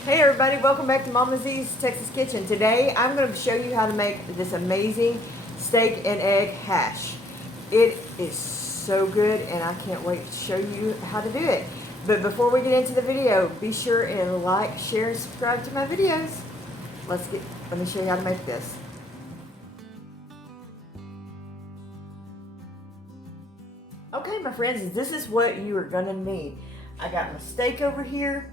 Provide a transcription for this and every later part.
Hey everybody, welcome back to Mama Z's Texas Kitchen. Today I'm going to show you how to make this amazing steak and egg hash. It is so good and I can't wait to show you how to do it. But before we get into the video, be sure and like, share, and subscribe to my videos. Let me show you how to make this. Okay my friends, this is what you are going to need. I got my steak over here,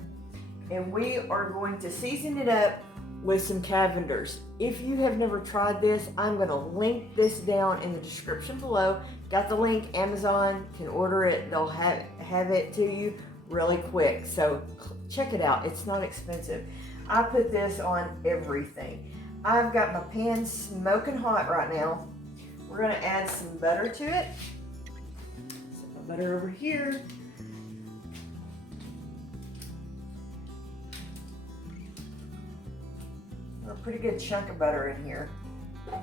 and we are going to season it up with some Cavenders. If you have never tried this, I'm going to link this down in the description below. Got the link, Amazon can order it. They'll have it to you really quick. So check it out. It's not expensive. I put this on everything. I've got my pan smoking hot right now. We're going to add some butter to it. Set my butter over here. A pretty good chunk of butter in here. I'm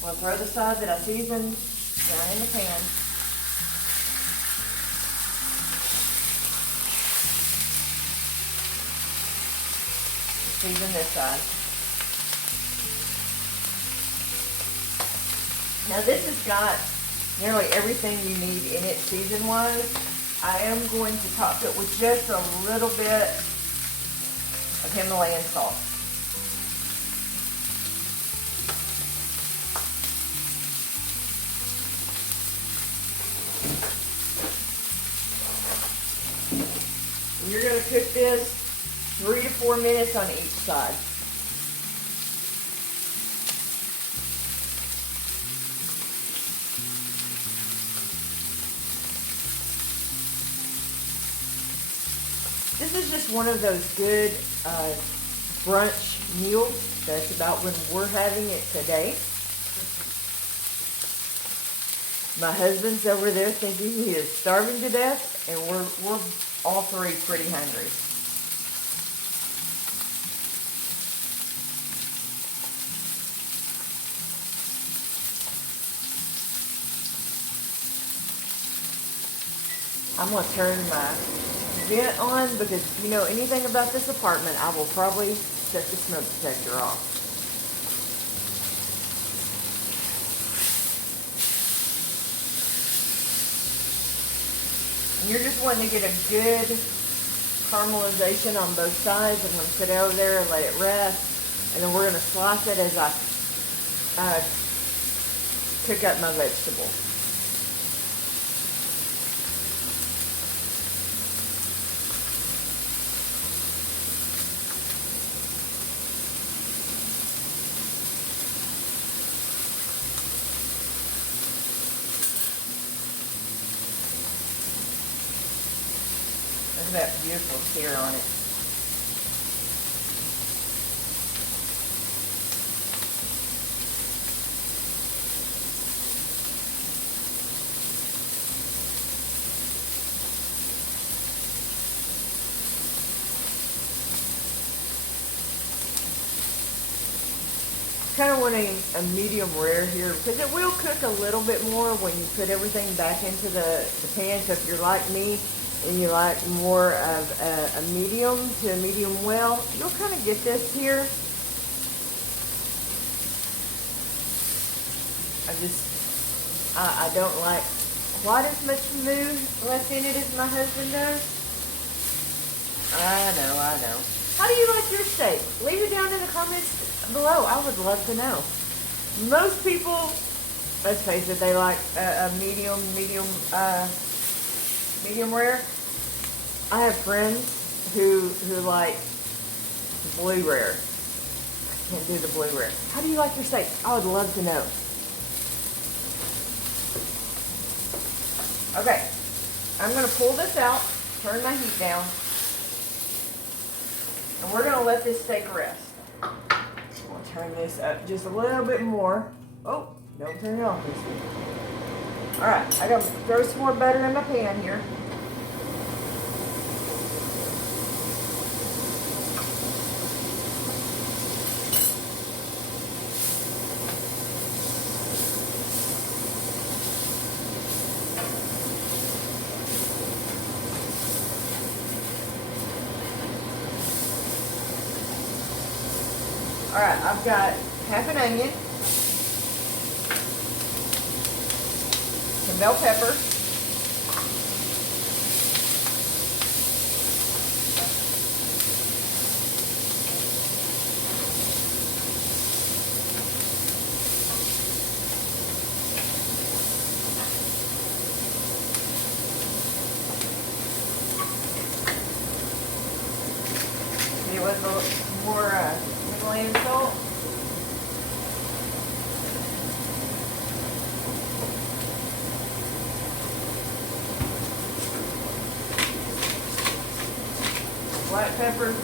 going to throw the side that I seasoned down in the pan. Season this side. Now this has got nearly everything you need in it season-wise. I am going to top it with just a little bit of Himalayan salt. And you're going to cook this 3 to 4 minutes on each side. This is just one of those good brunch meals. That's about when we're having it today. My husband's over there thinking he is starving to death, and we're all three pretty hungry. I'm going to turn my vent on because if you know anything about this apartment, I will probably set the smoke detector off. And you're just wanting to get a good caramelization on both sides. I'm going to sit over there and let it rest, and then we're going to slice it as I cook up my vegetables. Look at that beautiful sear on it. Kind of want a medium rare here because it will cook a little bit more when you put everything back into the pan. So if you're like me, and you like more of a medium to a medium well, you'll kind of get this here. I don't like quite as much mousse left in it as my husband does. I know. How do you like your steak? Leave it down in the comments below. I would love to know. Most people, let's face it, they like a medium rare. I have friends who like blue rare. I can't do the blue rare. How do you like your steak? I would love to know. Okay, I'm going to pull this out, turn my heat down, and we're going to let this steak rest. We'll turn this up just a little bit more. Oh, don't turn it off this time. Alright, I got to throw some more butter in my pan here. Alright, I've got half an onion, some bell pepper, with a little more Himalayan salt. Black pepper.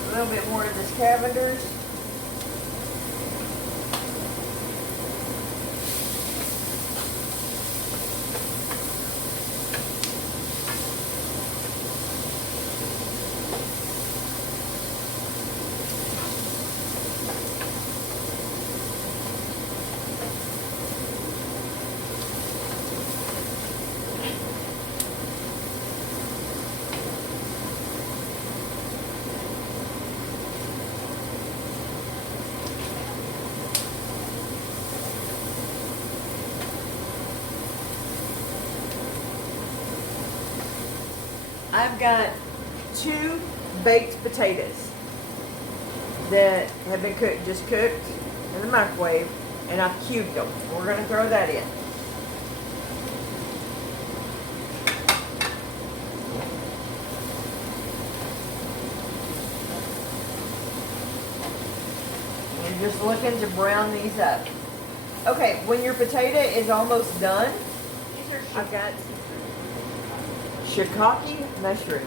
A little bit more of this Cavender's. I've got 2 baked potatoes that have been just cooked in the microwave, and I've cubed them. We're going to throw that in. And just looking to brown these up. Okay, when your potato is almost done, I've got shiitake mushrooms.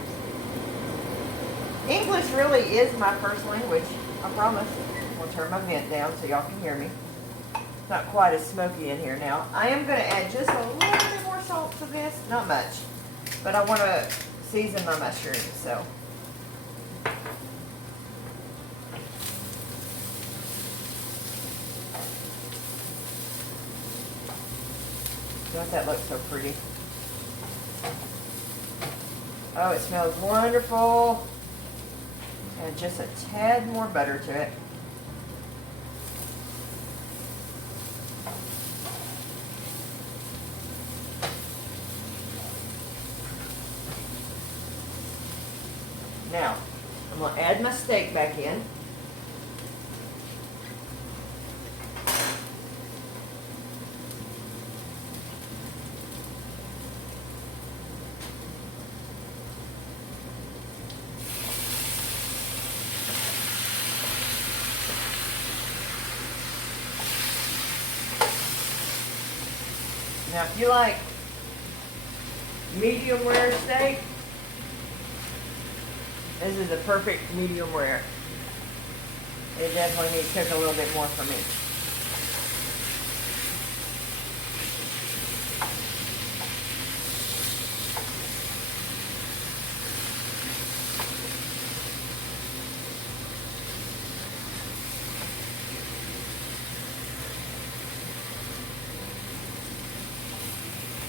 English really is my first language, I promise. I'm going to turn my vent down so y'all can hear me. It's not quite as smoky in here now. I am going to add just a little bit more salt to this. Not much. But I want to season my mushrooms, so. Don't that look so pretty? Oh, it smells wonderful. And just a tad more butter to it. Now, I'm going to add my steak back in. Now, if you like medium rare steak, this is a perfect medium rare. It definitely needs to cook a little bit more for me.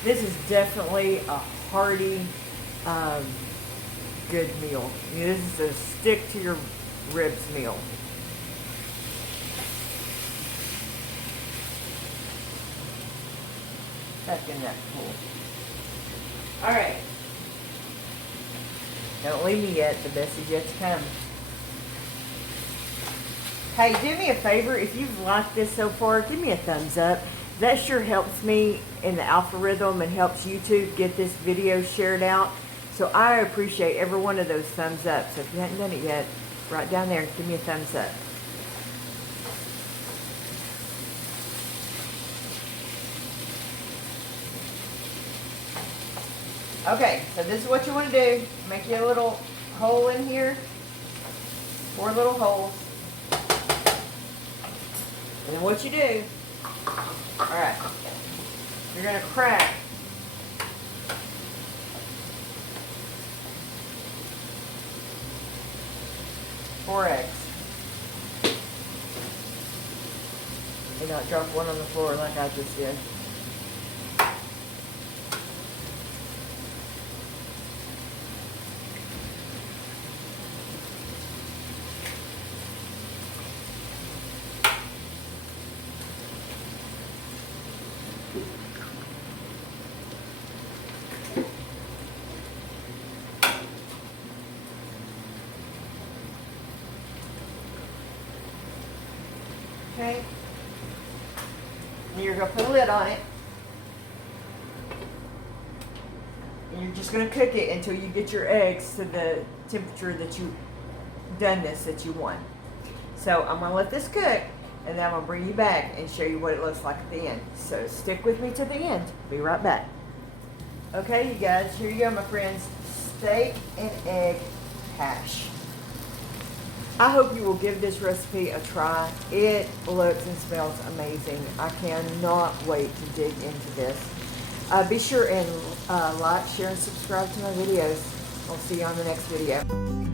This is definitely a hearty, good meal. This is a stick to your ribs meal. Back in that pool. All right. Don't leave me yet. The best is yet to come. Hey, do me a favor. If you've liked this so far, give me a thumbs up. That sure helps me in the algorithm and helps YouTube get this video shared out. So I appreciate every one of those thumbs up. So if you haven't done it yet, right down there, give me a thumbs up. Okay, so this is what you want to do. Make you a little hole in here. 4 little holes. And then what you do, alright, you're going to crack 4 eggs. And not drop one on the floor like I just did. Okay? And you're going to put a lid on it. And you're just going to cook it until you get your eggs to the temperature that you doneness that you want. So I'm going to let this cook, and then I'm going to bring you back and show you what it looks like at the end. So stick with me to the end. Be right back. Okay, you guys, here you go, my friends. Steak and egg hash. I hope you will give this recipe a try. It looks and smells amazing. I cannot wait to dig into this. Be sure and like, share, and subscribe to my videos. I'll see you on the next video.